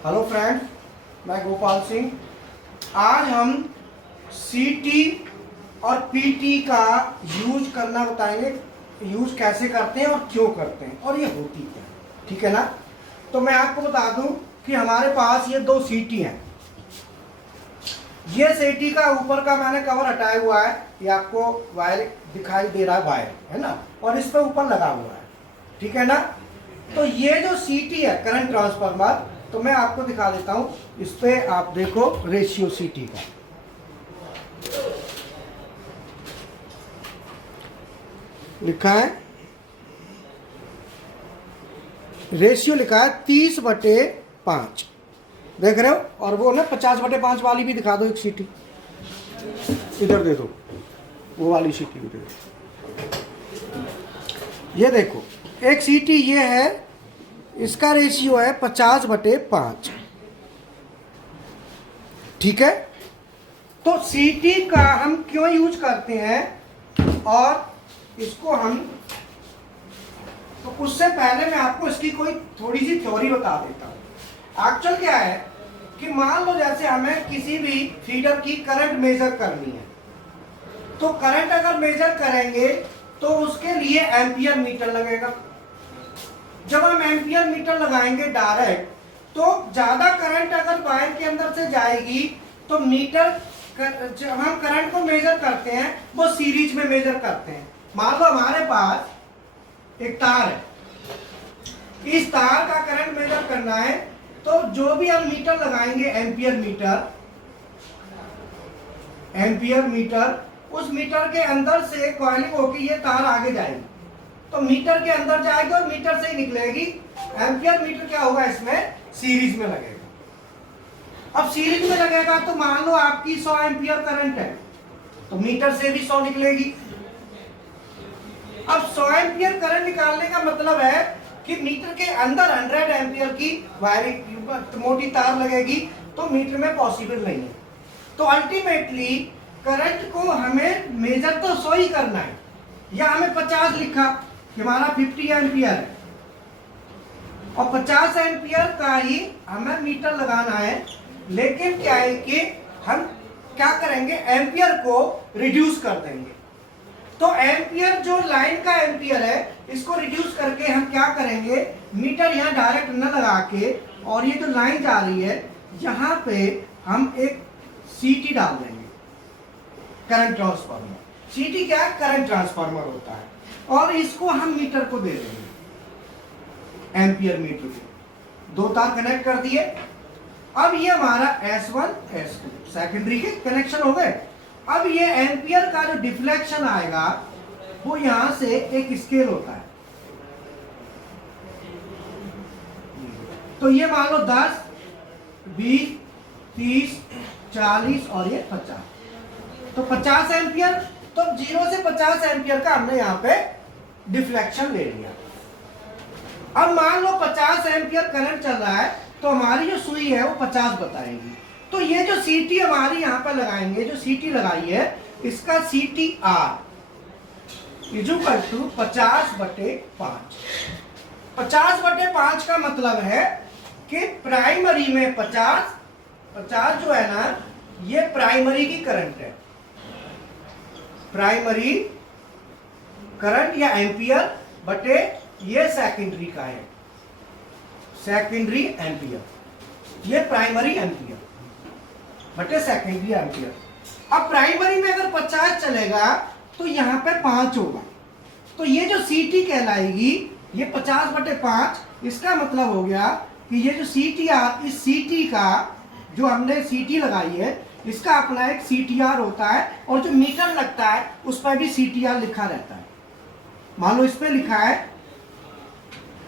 Hello friends, मैं गोपाल सिंह। आज हम सीटी और पीटी का यूज करना बताएंगे। यूज कैसे करते हैं और क्यों करते हैं और ये होती क्या है, ठीक है ना। तो मैं आपको बता दूं कि हमारे पास ये दो सीटी हैं। ये सीटी का ऊपर का मैंने कवर हटाया हुआ है, ये आपको वायर दिखाई दे रहा है, वायर है ना, और इस पे ऊपर लगा हुआ है, ठीक है ना। तो ये जो सीटी है करंट ट्रांसफार्मर, तो मैं आपको दिखा देता हूं। इस पे आप देखो रेशियो सीटी का लिखा है, रेशियो लिखा है 30/5, देख रहे हो। और वो ना 50/5 वाली भी दिखा दो, एक सीटी इधर दे दो, वो वाली सीटी भी दे दो। ये देखो एक सीटी ये है, इसका रेशियो है 50/5, ठीक है। तो सीटी का हम क्यों यूज करते हैं और इसको हम, तो उससे पहले मैं आपको इसकी कोई थोड़ी सी थ्योरी बता देता हूं। एक्चुअल क्या है कि मान लो जैसे हमें किसी भी फीडर की करंट मेजर करनी है, तो करंट अगर मेजर करेंगे तो उसके लिए एम्पियर मीटर लगेगा। जब हम एम्पियर मीटर लगाएंगे डायरेक्ट, तो ज्यादा करंट अगर वायर के अंदर से जाएगी तो मीटर, जब हम करंट को मेजर करते हैं वो सीरीज में मेजर करते हैं। मान लो हमारे पास एक तार है, इस तार का करंट मेजर करना है, तो जो भी हम मीटर लगाएंगे एम्पियर मीटर, उस मीटर के अंदर से कॉइलिंग होकर ये तार आगे जाएगी, तो मीटर के अंदर जाएगी और मीटर से ही निकलेगी। एम्पियर मीटर क्या होगा, इसमें सीरीज में लगेगा। अब सीरीज में लगेगा तो मान लो आपकी 100 एम्पियर करंट है, तो मीटर से भी 100 निकलेगी। अब 100 एम्पियर करंट निकालने का मतलब है कि मीटर के अंदर 100 एम्पियर की वायरिंग मोटी तार लगेगी, तो मीटर में पॉसिबल नहीं है। तो अल्टीमेटली करंट को हमें मेजर तो 100 ही करना है, या हमें 50 लिखा कि हमारा 50 एम्पियर है और 50 एम्पियर का ही हमें मीटर लगाना है। लेकिन क्या है कि हम क्या करेंगे, एम्पियर को रिड्यूस कर देंगे। तो एम्पियर जो लाइन का एम्पियर है, इसको रिड्यूस करके हम क्या करेंगे, मीटर यहाँ डायरेक्ट न लगा के, और ये जो लाइन जा रही है यहाँ पे हम एक सीटी डाल देंगे, करंट ट्रांसफार्मर। सीटी क्या है, करंट ट्रांसफार्मर होता है, और इसको हम मीटर को दे देंगे, एम्पियर मीटर को। दो तार कनेक्ट कर दिए। अब ये हमारा S1 S2 सेकेंडरी के कनेक्शन हो गए। अब ये एम्पियर का जो डिफ्लेक्शन आएगा वो यहां से एक स्केल होता है, तो ये मान लो 10, 20, 30, 40 और ये 50, तो 50 एम्पियर। तो 0 से 50 एम्पियर का हमने यहाँ पे डिफ्लेक्शन ले लिया। अब मान लो 50 एम्पियर करंट चल रहा है, तो हमारी जो सुई है वो 50 बताएगी। तो ये जो सीटी हमारी यहाँ पर लगाएंगे, जो सीटी लगाई है, इसका सीटी आर इजुकल टू 50/5। 50/5 का मतलब है कि प्राइमरी में 50 जो है ना, ये प्राइमरी की करंट है, प्राइमरी करंट या एम्पियर बटे ये सेकेंडरी का है, सेकेंडरी एम्पियर, ये प्राइमरी एम्पियर बटे सेकेंडरी एम्पियर। अब प्राइमरी में अगर 50 चलेगा तो यहाँ पे 5 होगा, तो ये जो सीटी कहलाएगी ये 50/5। इसका मतलब हो गया कि ये जो सीटी आर, इस सीटी का जो हमने सीटी लगाई है, इसका अपना एक सीटीआर होता है, और जो मीटर लगता है उस पर भी सीटीआर लिखा रहता है। मान लो इस पे लिखा है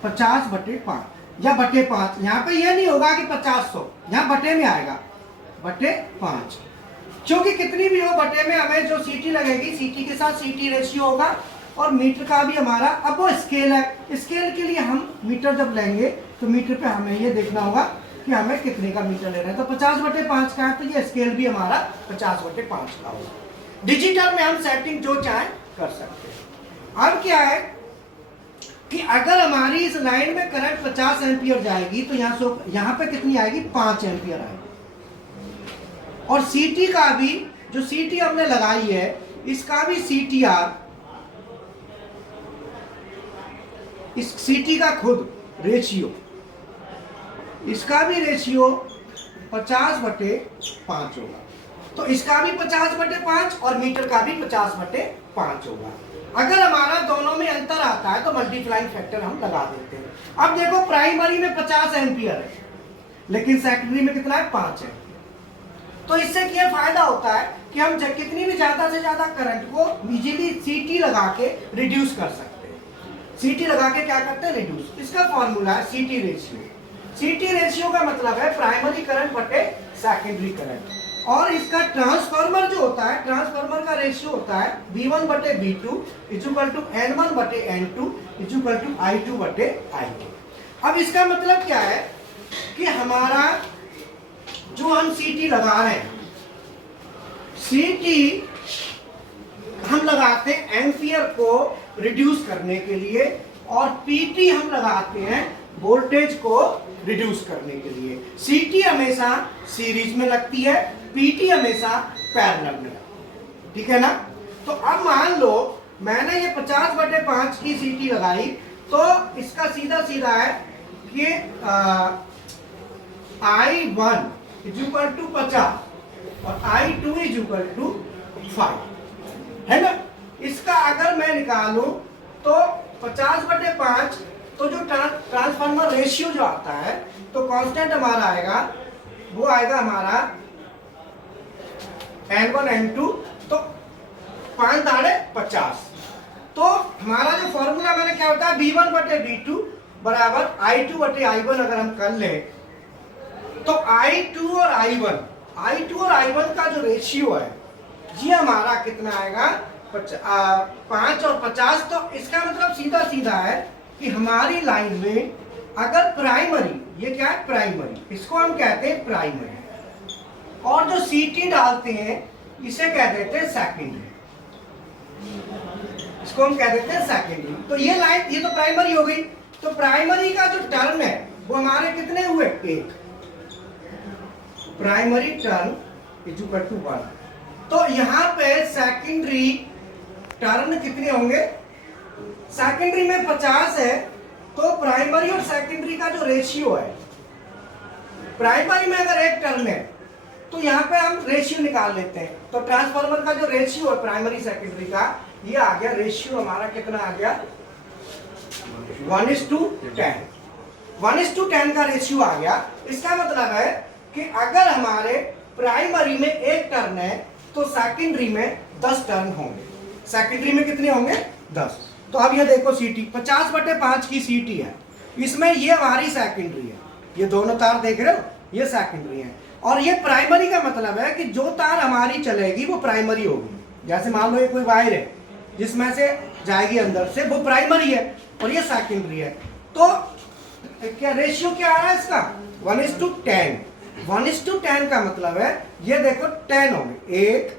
50/5 या बटे 5। यहाँ पे ये नहीं होगा कि 50-100, यहाँ बटे में आएगा, बटे 5। क्योंकि कितनी भी हो बटे में हमें जो सीटी लगेगी, सीटी के साथ सीटी रेशियो होगा, और मीटर का भी हमारा, अब वो स्केल है, स्केल के लिए हम मीटर जब लेंगे तो मीटर पे हमें ये देखना होगा कि हमें कितने का मीटर लेना है। तो 50/5 का है, तो ये स्केल भी हमारा 50/5 का होगा। डिजिटल में हम सेटिंग जो चाहे कर सकते हैं। अब क्या है कि अगर हमारी इस लाइन में करंट 50 एम्पियर जाएगी तो यहाँ पे कितनी आएगी, 5 एम्पियर आएगी। और सीटी का भी, जो सीटी हमने लगाई है, इसका भी CTR, इस सीटी का खुद रेशियो, इसका भी रेशियो 50/5 होगा। तो इसका भी 50/5 और मीटर का भी 50/5 होगा। अगर हमारा दोनों में अंतर आता है तो मल्टीप्लाइंग फैक्टर हम लगा देते हैं। अब देखो प्राइमरी में 50 एम्पियर है, लेकिन सेकेंडरी में कितना है, 5 है। तो इससे क्या फायदा होता है कि हम कितनी भी ज्यादा से ज्यादा करंट को इजीली सीटी लगा के रिड्यूस कर सकते हैं। सीटी लगा के क्या करते हैं, रिड्यूस। इसका फॉर्मूला है सीटी रेशियो। सीटी रेशियो का मतलब है प्राइमरी करंट बटे सेकेंडरी करंट। और इसका ट्रांसफार्मर जो होता है, ट्रांसफार्मर का रेशियो होता है V1/V2 = N1/N2 = I2/I2। अब इसका मतलब क्या है कि हमारा जो हम सीटी लगा रहे हैं, सीटी हम लगाते हैं एम्पियर को रिड्यूस करने के लिए, और पीटी हम लगाते हैं वोल्टेज को रिड्यूस करने के लिए। सीटी हमेशा सीरीज में लगती है, पीटी हमेशा पैरेलल में लगती है, ठीक है ना। तो अब मान लो मैंने ये 50/5 की सीटी लगाई, तो इसका सीधा सीधा है कि I1 = 50 और I2 = 5, है ना। इसका अगर मैं निकालूं तो 50/5, तो जो ट्रांसफार्मर रेशियो जो आता है, तो कांस्टेंट हमारा आएगा, वो आएगा हमारा N1 N2, तो 5 दाड़े 50। तो हमारा जो फॉर्मूला मैंने क्या होता है, V1/V2 = I2/I1 अगर हम कर ले, तो I2 और I1 का जो रेशियो है, ये हमारा कितना आएगा, 5 और 50। तो इसका मतलब सीधा सीधा है कि हमारी लाइन में अगर प्राइमरी, ये क्या है, प्राइमरी, इसको हम कहते हैं प्राइमरी, और जो सीटी डालते हैं इसे कह देते हैं सेकेंडरी, इसको हम कह देते हैं सेकेंडरी। तो ये लाइन, ये तो प्राइमरी हो गई। तो प्राइमरी का जो टर्न है वो हमारे कितने हुए, 1। Primary turn = 1। तो यहाँ पे सेकेंडरी टर्न कितने होंगे, सेकेंडरी में 50 है, तो प्राइमरी और सेकेंडरी का जो रेशियो है, प्राइमरी में अगर 1 टर्न है तो यहाँ पे हम रेशियो निकाल लेते हैं। तो ट्रांसफार्मर का जो रेशियो है प्राइमरी सेकेंडरी का, ये आ गया रेशियो हमारा, कितना आ गया, 1:10। 1:10 का रेशियो आ गया। इसका मतलब है कि अगर हमारे प्राइमरी में 1 टर्न है तो सेकेंडरी में 10 टर्न होंगे। सेकेंडरी में कितने होंगे, 10। तो अब ये देखो सीटी 50/5 की सीटी है, इसमें ये हमारी सेकेंडरी है, ये दोनों तार देख रहे हो, ये सेकेंडरी है। और ये प्राइमरी का मतलब है कि जो तार हमारी चलेगी वो प्राइमरी होगी। जैसे मान लो ये कोई वायर है जिसमें से जाएगी अंदर से, वो प्राइमरी है और ये सेकेंडरी है। तो क्या रेशियो क्या आ रहा है इसका, 1:10। 1:10 का मतलब है, ये देखो 10 होंगे, 1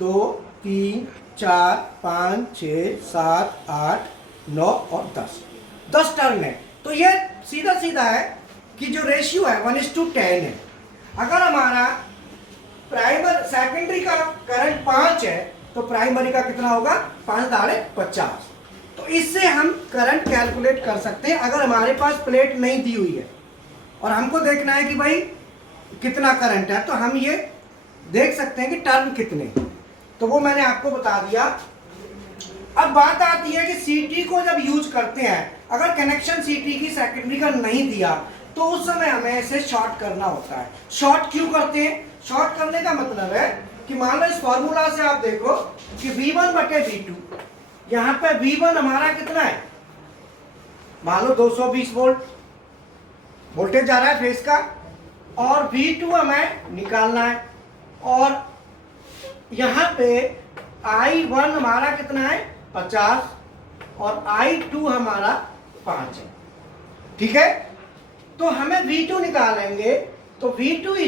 2 3 4 5 6 7 8 9 और 10 टर्न है। तो ये सीधा सीधा है कि जो रेशियो है 1:10 है। अगर हमारा प्राइमरी सेकेंडरी का करंट 5 है तो प्राइमरी का कितना होगा, 5 दाड़े 50। तो इससे हम करंट कैलकुलेट कर सकते हैं अगर हमारे पास प्लेट नहीं दी हुई है और हमको देखना है कि भाई कितना करंट है, तो हम ये देख सकते हैं कि टर्न कितने। तो वो मैंने आपको बता दिया। अब बात आती है कि सीटी को जब यूज करते हैं, अगर कनेक्शन सीटी की सेकेंडरी का नहीं दिया तो उस समय हमें इसे शॉर्ट करना होता है। शॉर्ट क्यों करते हैं, शॉर्ट करने का मतलब है कि मान लो इस फॉर्मूला से आप देखो कि V1/V2, यहाँ पे V1 हमारा कितना है, मान लो 220 वोल्ट वोल्टेज जा रहा है फेस का, और V2 हमें निकालना है। और यहाँ पे I1 हमारा कितना है, 50, और I2 हमारा 5 है, ठीक है। तो हमें V2 निकालेंगे, तो V2 =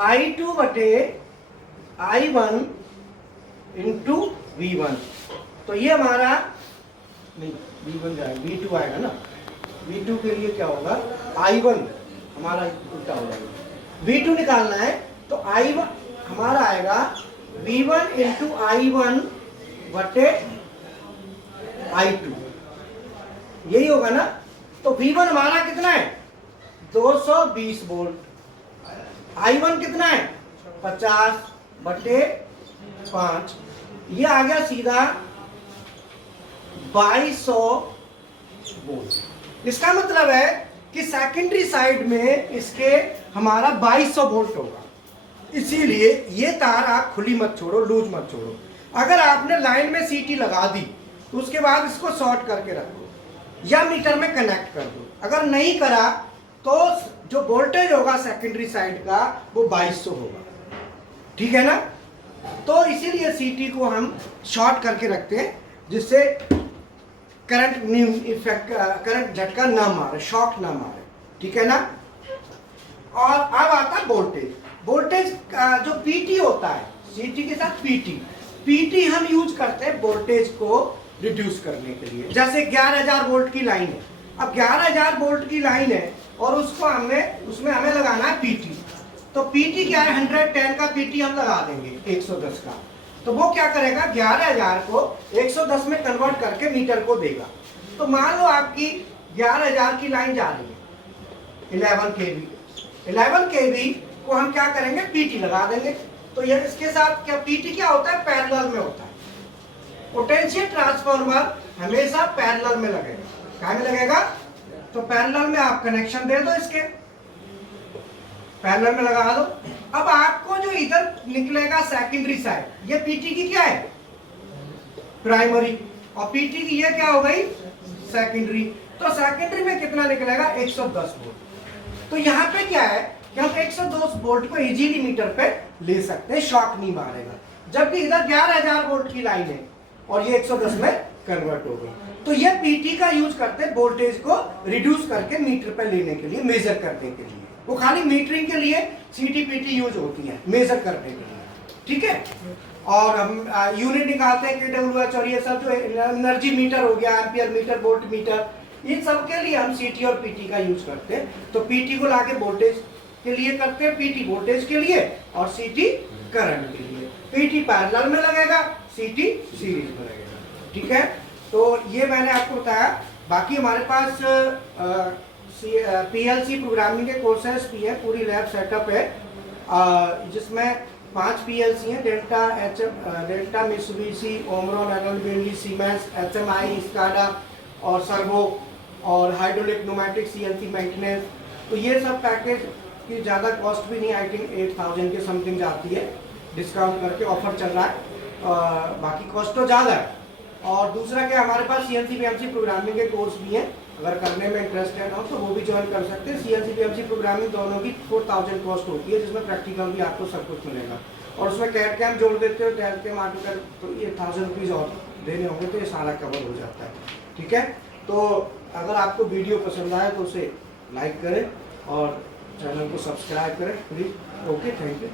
I2/I1 × V1। तो ये हमारा नहीं V1 जाएगा, V2 आएगा ना, V2 के लिए क्या होगा, I1 हमारा उल्टा हो जाएगा। V2 निकालना है तो I1 हमारा आएगा V1 इंटू I1 बटे I2, यही होगा ना। तो V1 हमारा कितना है 220 वोल्ट, I1 कितना है 50 बटे 5, ये आ गया सीधा 2200 वोल्ट। इसका मतलब है कि सेकेंडरी साइड में इसके हमारा 2200 वोल्ट होगा। इसीलिए ये तार आप खुली मत छोड़ो, लूज मत छोड़ो। अगर आपने लाइन में सीटी लगा दी तो उसके बाद इसको शॉर्ट करके रखो या मीटर में कनेक्ट कर दो। अगर नहीं करा तो जो वोल्टेज होगा सेकेंडरी साइड का वो 2200 होगा, ठीक है ना। तो इसीलिए सीटी को हम शॉर्ट करके रखते हैं जिससे करंट इफेक्ट, करंट झटका ना मारे, शॉक ना मारे, ठीक है ना। और अब आता है वोल्टेज। वोल्टेज जो पीटी होता है, सीटी के साथ पीटी हम यूज करते हैं वोल्टेज को रिड्यूस करने के लिए। जैसे 11000 वोल्ट की लाइन है, अब 11000 वोल्ट की लाइन है और उसको उसमें हमें लगाना है पीटी। तो पीटी क्या है, 110 का पीटी हम लगा देंगे 110 का, तो वो क्या करेगा 11000 को 110 में कन्वर्ट करके मीटर को देगा। तो मान लो आपकी 11000 की लाइन जा रही है 11 kV को हम क्या करेंगे पीटी लगा देंगे। तो ये इसके साथ क्या पीटी क्या होता है, पैरेलल में होता है। पोटेंशियल ट्रांसफार्मर हमेशा पैरेलल में लगेगा। क्या में लगेगा, तो पैरेलल में आप कनेक्शन दे दो, इसके पैरेलल में लगा दो। अब आपको जो इधर निकलेगा सेकेंडरी साइड, ये पीटी की क्या है प्राइमरी, और पीटी की ये क्या हो गई सेकेंडरी। तो सेकेंडरी में कितना निकलेगा 110 वोल्ट। तो यहाँ पे क्या है कि हम 110 वोल्ट को इजीली मीटर पे ले सकते हैं, शॉक नहीं मारेगा। जबकि इधर 11000 वोल्ट की लाइन है और ये 110 में कन्वर्ट हो गई। तो ये पीटी का यूज करते हैं वोल्टेज को रिड्यूस करके मीटर पे लेने के लिए, मेजर करने के लिए। वो खाली मीटरिंग के लिए सीटी पीटी यूज होती है, मेजर करने के लिए, ठीक है। और हम यूनिट निकालते हैं KWH, और ये सब जो एनर्जी मीटर हो गया, एम्पियर मीटर, वोल्ट मीटर, इन सब के लिए हम सीटी और पीटी का यूज करते हैं। तो पीटी को लाके वोल्टेज के लिए करते हैं, पीटी वोल्टेज के लिए और सीटी करंट के लिए। पीटी पैरेलल में लगेगा, सीटी सीरीज में लगेगा, ठीक है। तो ये मैंने आपको बताया। बाकी हमारे पास PLC प्रोग्रामिंग के कोर्सेस भी है, पूरी लैब सेटअप है, जिसमें 5 PLC हैं, delta, Mitsubishi, Omron, NL, siemens, HMI, SCADA और सर्वो, और हाइड्रोलिक, न्यूमैटिक, CNC मेंटेनेंस। तो ये सब पैकेज की ज़्यादा कॉस्ट भी नहीं, आई थिंक 8000 के समथिंग जाती है, डिस्काउंट करके ऑफर चल रहा है। बाकी कॉस्ट तो ज़्यादा है। और दूसरा क्या, हमारे पास CNC PLC प्रोग्रामिंग के कोर्स भी हैं, अगर करने में इंटरेस्टेड हो तो वो भी ज्वाइन कर सकते हैं। CNC PLC प्रोग्रामिंग दोनों की 4000 कॉस्ट होती है, जिसमें प्रैक्टिकल भी आपको सब कुछ मिलेगा। और उसमें कैड कैम जोड़ देते हो, टैल कैम आर्टिकल, तो ये 1000 रुपीज़ और देने होंगे तो ये सारा कवर हो जाता है, ठीक है। तो अगर आपको वीडियो पसंद आए तो उसे लाइक करें और चैनल को सब्सक्राइब करें प्लीज़। Okay, thank you.